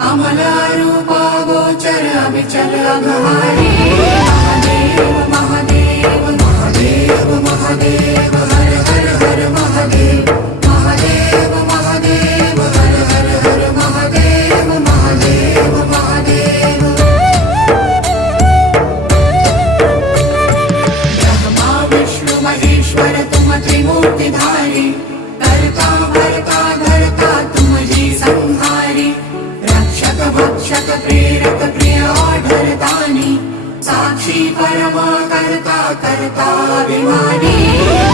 अमल रूपा गोचर अविचल अघहारी। महादेव महादेव महादेव महादेव हर हर हर महादेव। महादेव महादेव हर हर हर महादेव। महादेव महादेव ब्रह्मा विष्णु महेश्वर तुम त्रिमूर्तिधारी। करता भरता धरता तुम ही संहारी। रक्षक भक्षक प्रेरक प्रिय आढरतानी। साक्षी परमा करता करता अभिमानी।